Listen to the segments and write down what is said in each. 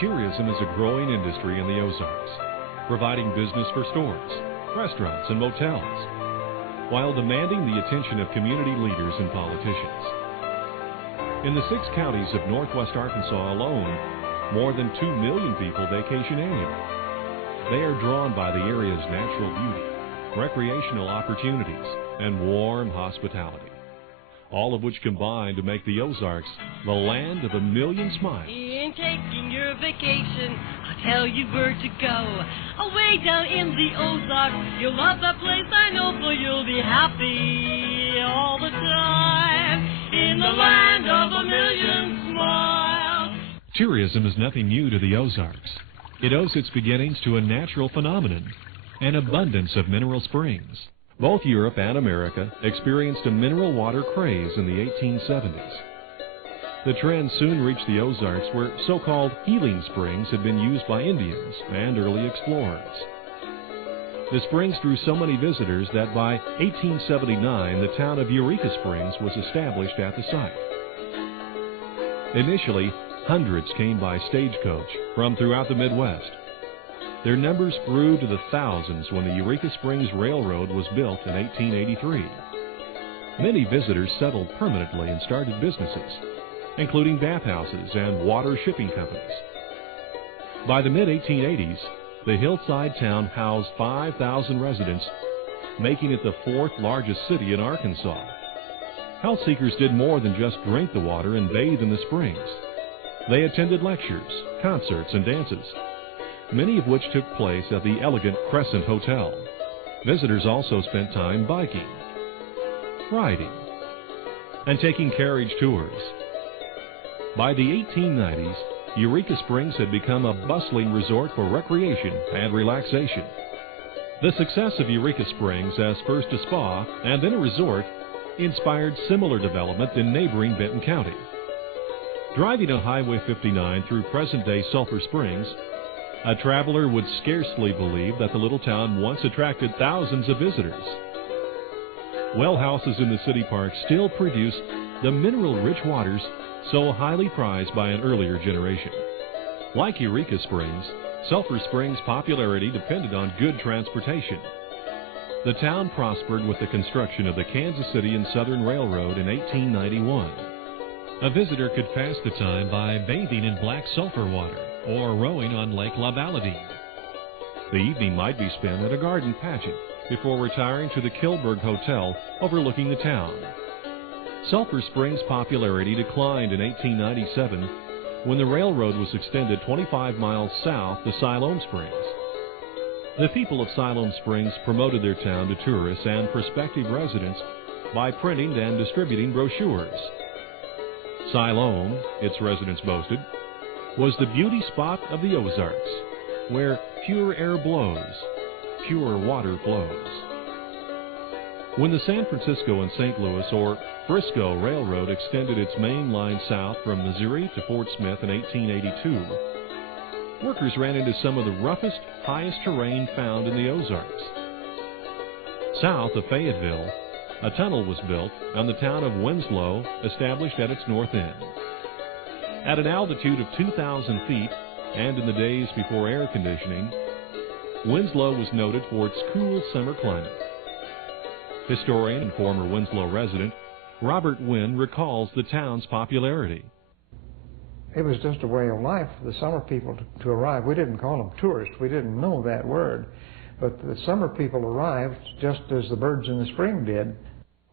Tourism is a growing industry in the Ozarks, providing business for stores, restaurants, and motels, while demanding the attention of community leaders and politicians. In the 6 counties of northwest Arkansas alone, more than 2 million people vacation annually. They are drawn by the area's natural beauty, recreational opportunities, and warm hospitality, all of which combine to make the Ozarks the land of a million smiles. In taking your vacation, I'll tell you where to go. Away down in the Ozarks, you'll love the place, I know, for you'll be happy all the time in the land of a million smiles. Tourism is nothing new to the Ozarks. It owes its beginnings to a natural phenomenon, an abundance of mineral springs. Both Europe and America experienced a mineral water craze in the 1870s. The trend soon reached the Ozarks, where so-called healing springs had been used by Indians and early explorers. The springs drew so many visitors that by 1879 the town of Eureka Springs was established at the site. Initially, hundreds came by stagecoach from throughout the Midwest. Their numbers grew to the thousands when the Eureka Springs Railroad was built in 1883. Many visitors settled permanently and started businesses, including bathhouses and water shipping companies. By the mid-1880s, the hillside town housed 5,000 residents, making it the 4th largest city in Arkansas. Health seekers did more than just drink the water and bathe in the springs. They attended lectures, concerts, and dances, many of which took place at the elegant Crescent Hotel. Visitors also spent time biking, riding, and taking carriage tours. By the 1890s, Eureka Springs had become a bustling resort for recreation and relaxation. The success of Eureka Springs as first a spa and then a resort inspired similar development in neighboring Benton County. Driving on Highway 59 through present-day Sulphur Springs, a traveler would scarcely believe that the little town once attracted thousands of visitors. Well houses in the city park still produce the mineral-rich waters so highly prized by an earlier generation. Like Eureka Springs, Sulphur Springs' popularity depended on good transportation. The town prospered with the construction of the Kansas City and Southern Railroad in 1891. A visitor could pass the time by bathing in black sulfur water or rowing on Lake La Baladine. The evening might be spent at a garden pageant before retiring to the Kilburg Hotel overlooking the town. Sulphur Springs' popularity declined in 1897 when the railroad was extended 25 miles south to Siloam Springs. The people of Siloam Springs promoted their town to tourists and prospective residents by printing and distributing brochures. Siloam, its residents boasted, was the beauty spot of the Ozarks, where pure air blows, pure water flows. When the San Francisco and St. Louis or Frisco Railroad extended its main line south from Missouri to Fort Smith in 1882, workers ran into some of the roughest, highest terrain found in the Ozarks. South of Fayetteville, a tunnel was built and the town of Winslow established at its north end. At an altitude of 2,000 feet and in the days before air conditioning, Winslow was noted for its cool summer climate. Historian and former Winslow resident Robert Wynn recalls the town's popularity. It was just a way of life for the summer people to arrive. We didn't call them tourists. We didn't know that word. But the summer people arrived just as the birds in the spring did.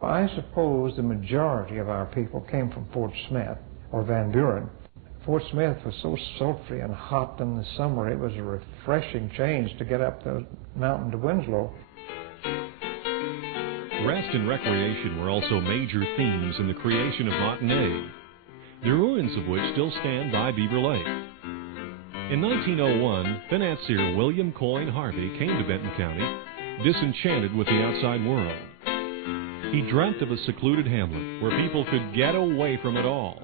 I suppose the majority of our people came from Fort Smith or Van Buren. Fort Smith was so sultry and hot in the summer, it was a refreshing change to get up the mountain to Winslow. Rest and recreation were also major themes in the creation of Montagnais, the ruins of which still stand by Beaver Lake. In 1901, financier William Coyne Harvey came to Benton County, disenchanted with the outside world. He dreamt of a secluded hamlet where people could get away from it all.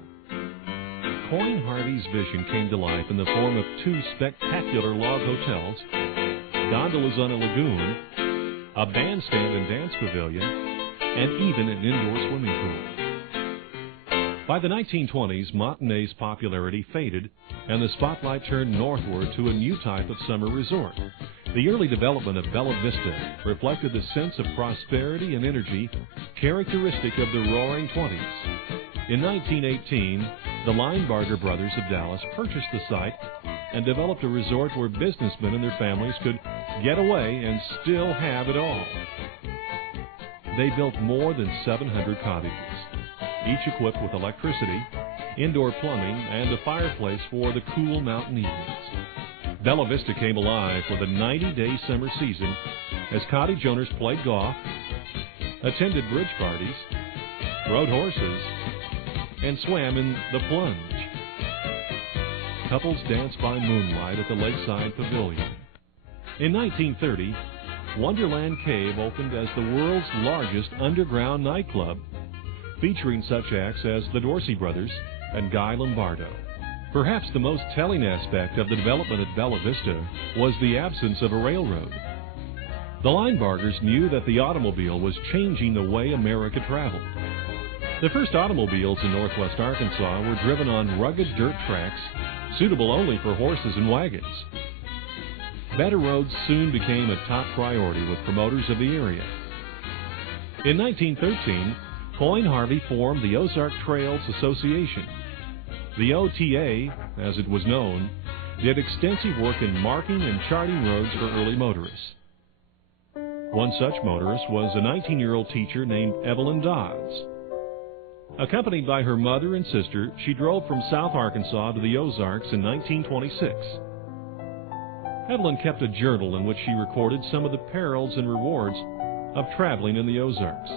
Coyne Harvey's vision came to life in the form of 2 spectacular log hotels, gondolas on a lagoon, a bandstand and dance pavilion, and even an indoor swimming pool. By the 1920s, Montanay's popularity faded, and the spotlight turned northward to a new type of summer resort. The early development of Bella Vista reflected the sense of prosperity and energy characteristic of the Roaring Twenties. In 1918, the Linebarger brothers of Dallas purchased the site and developed a resort where businessmen and their families could get away and still have it all. They built more than 700 cottages, each equipped with electricity, indoor plumbing, and a fireplace for the cool mountain evenings. Bella Vista came alive for the 90-day summer season as cottage owners played golf, attended bridge parties, rode horses, and swam in the plunge. Couples danced by moonlight at the lakeside pavilion. In 1930, Wonderland Cave opened as the world's largest underground nightclub, featuring such acts as the Dorsey Brothers and Guy Lombardo. Perhaps the most telling aspect of the development at Bella Vista was the absence of a railroad. The Linebargers knew that the automobile was changing the way America traveled. The first automobiles in northwest Arkansas were driven on rugged dirt tracks, suitable only for horses and wagons. Better roads soon became a top priority with promoters of the area. In 1913, Coyne Harvey formed the Ozark Trails Association. The OTA, as it was known, did extensive work in marking and charting roads for early motorists. One such motorist was a 19-year-old teacher named Evelyn Dodds. Accompanied by her mother and sister, she drove from South Arkansas to the Ozarks in 1926. Evelyn kept a journal in which she recorded some of the perils and rewards of traveling in the Ozarks.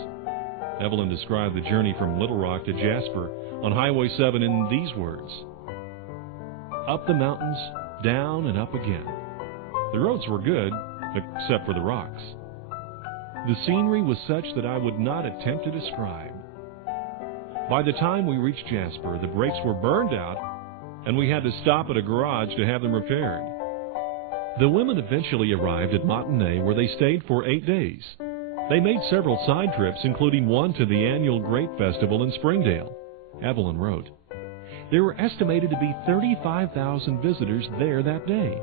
Evelyn described the journey from Little Rock to Jasper on Highway 7 in these words: "Up the mountains, down and up again. The roads were good, except for the rocks. The scenery was such that I would not attempt to describe. By the time we reached Jasper, the brakes were burned out, and we had to stop at a garage to have them repaired." The women eventually arrived at Montanay, where they stayed for 8 days. They made several side trips, including one to the annual Grape Festival in Springdale. Evelyn wrote, "There were estimated to be 35,000 visitors there that day.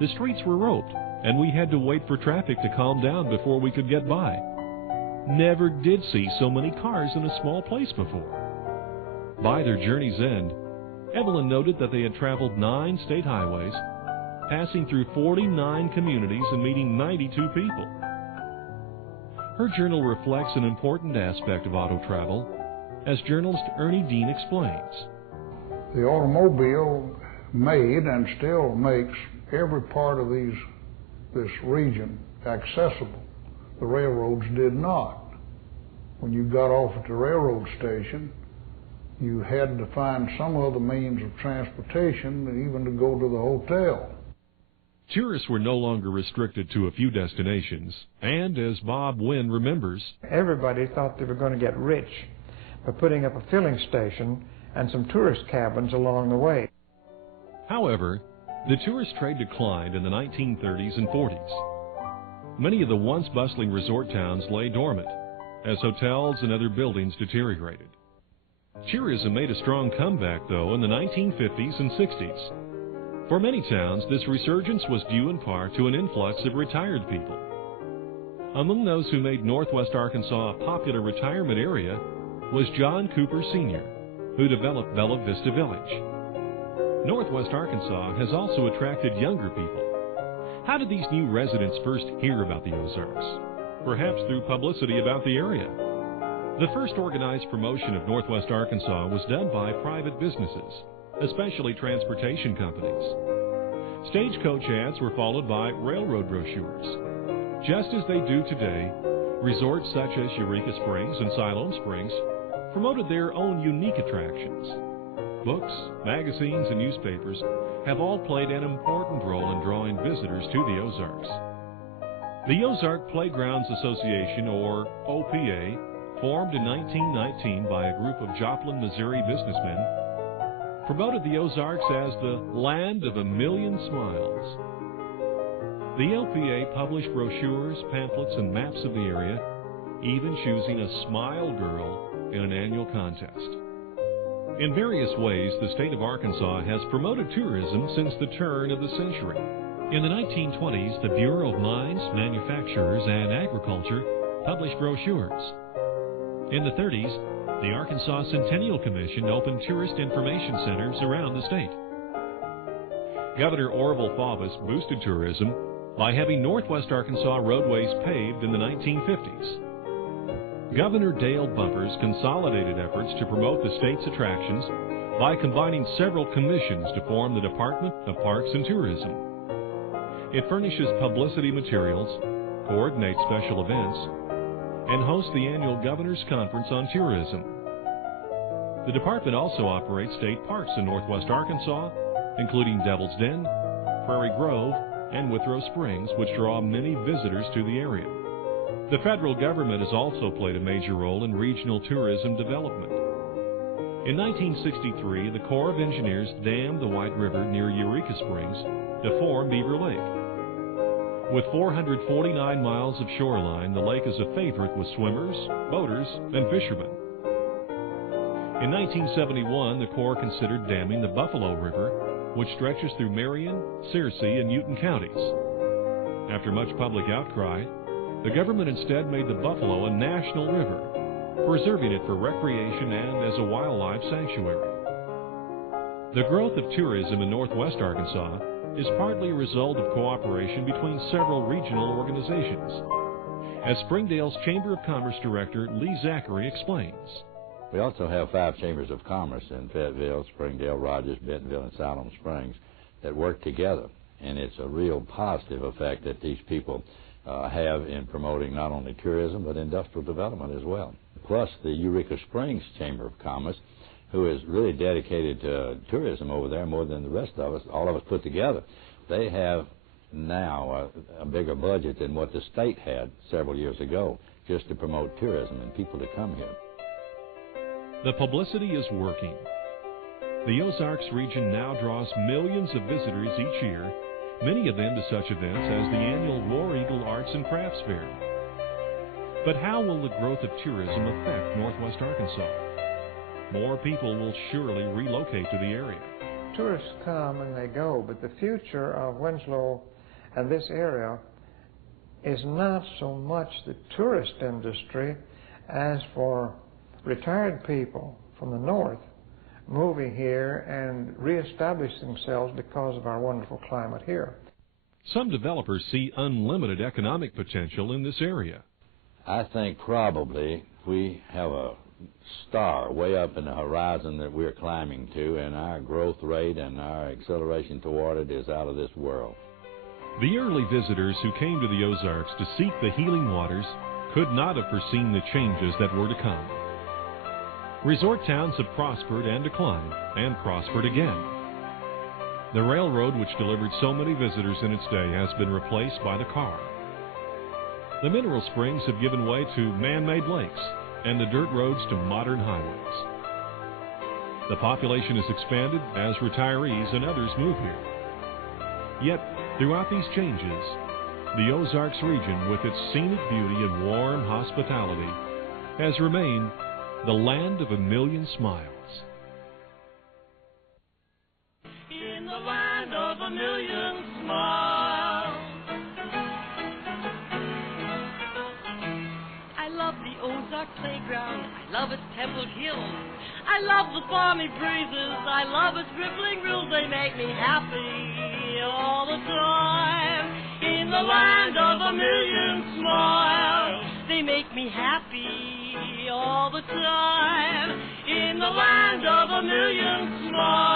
The streets were roped, and we had to wait for traffic to calm down before we could get by. Never did see so many cars in a small place before." By their journey's end, Evelyn noted that they had traveled 9 state highways, passing through 49 communities and meeting 92 people. Her journal reflects an important aspect of auto travel, as journalist Ernie Dean explains. The automobile made and still makes every part of this region accessible. The railroads did not. When you got off at the railroad station, you had to find some other means of transportation, even to go to the hotel. Tourists were no longer restricted to a few destinations, and as Bob Wynn remembers, everybody thought they were going to get rich by putting up a filling station and some tourist cabins along the way. However, the tourist trade declined in the 1930s and 40s. Many of the once bustling resort towns lay dormant as hotels and other buildings deteriorated. Tourism made a strong comeback, though, in the 1950s and 60s. For many towns, this resurgence was due in part to an influx of retired people. Among those who made northwest Arkansas a popular retirement area was John Cooper Sr., who developed Bella Vista Village. Northwest Arkansas has also attracted younger people. How did these new residents first hear about the Ozarks? Perhaps through publicity about the area. The first organized promotion of northwest Arkansas was done by private businesses, especially transportation companies. Stagecoach ads were followed by railroad brochures. Just as they do today, resorts such as Eureka Springs and Siloam Springs promoted their own unique attractions. Books, magazines, and newspapers have all played an important role in drawing visitors to the Ozarks. The Ozarks Playgrounds Association, or OPA, formed in 1919 by a group of Joplin, Missouri businessmen, promoted the Ozarks as the land of a million smiles. The LPA published brochures, pamphlets, and maps of the area, even choosing a smile girl in an annual contest. In various ways, the state of Arkansas has promoted tourism since the turn of the century. In the 1920s, the Bureau of Mines, Manufacturers, and Agriculture published brochures. In the 30s, the Arkansas Centennial Commission opened tourist information centers around the state. Governor Orville Faubus boosted tourism by having northwest Arkansas roadways paved in the 1950s. Governor Dale Bumpers consolidated efforts to promote the state's attractions by combining several commissions to form the Department of Parks and Tourism. It furnishes publicity materials, coordinates special events, and hosts the annual Governor's Conference on Tourism. The department also operates state parks in northwest Arkansas, including Devil's Den, Prairie Grove, and Withrow Springs, which draw many visitors to the area. The federal government has also played a major role in regional tourism development. In 1963, the Corps of Engineers dammed the White River near Eureka Springs to form Beaver Lake. With 449 miles of shoreline, the lake is a favorite with swimmers, boaters, and fishermen. In 1971, the Corps considered damming the Buffalo River, which stretches through Marion, Searcy, and Newton counties. After much public outcry, the government instead made the Buffalo a national river, preserving it for recreation and as a wildlife sanctuary. The growth of tourism in northwest Arkansas is partly a result of cooperation between several regional organizations, as Springdale's Chamber of Commerce Director Lee Zachary explains. We also have 5 chambers of commerce in Fayetteville, Springdale, Rogers, Bentonville, and Siloam Springs that work together, and it's a real positive effect that these people have in promoting not only tourism but industrial development as well. Plus the Eureka Springs Chamber of Commerce, who is really dedicated to tourism over there more than the rest of us, all of us put together. They have now a bigger budget than what the state had several years ago just to promote tourism and people to come here. The publicity is working. The Ozarks region now draws millions of visitors each year, many of them to such events as the annual War Eagle Arts and Crafts Fair. But how will the growth of tourism affect northwest Arkansas? More people will surely relocate to the area. Tourists come and they go, but the future of Winslow and this area is not so much the tourist industry as for retired people from the north moving here and reestablish themselves because of our wonderful climate here. Some developers see unlimited economic potential in this area. I think probably we have a star way up in the horizon that we're climbing to, and our growth rate and our acceleration toward it is out of this world. The early visitors who came to the Ozarks to seek the healing waters could not have foreseen the changes that were to come. Resort towns have prospered and declined, and prospered again. The railroad, which delivered so many visitors in its day, has been replaced by the car. The mineral springs have given way to man-made lakes, and the dirt roads to modern highways. The population has expanded as retirees and others move here. Yet, throughout these changes, the Ozarks region, with its scenic beauty and warm hospitality, has remained the land of a million smiles. In the land of a million smiles. I love the Ozark Playground. I love its templed hills. I love the balmy breezes. I love its rippling rills. They make me happy all the time. In the land of a million smiles. They make me happy all the time. In the land of a million smiles.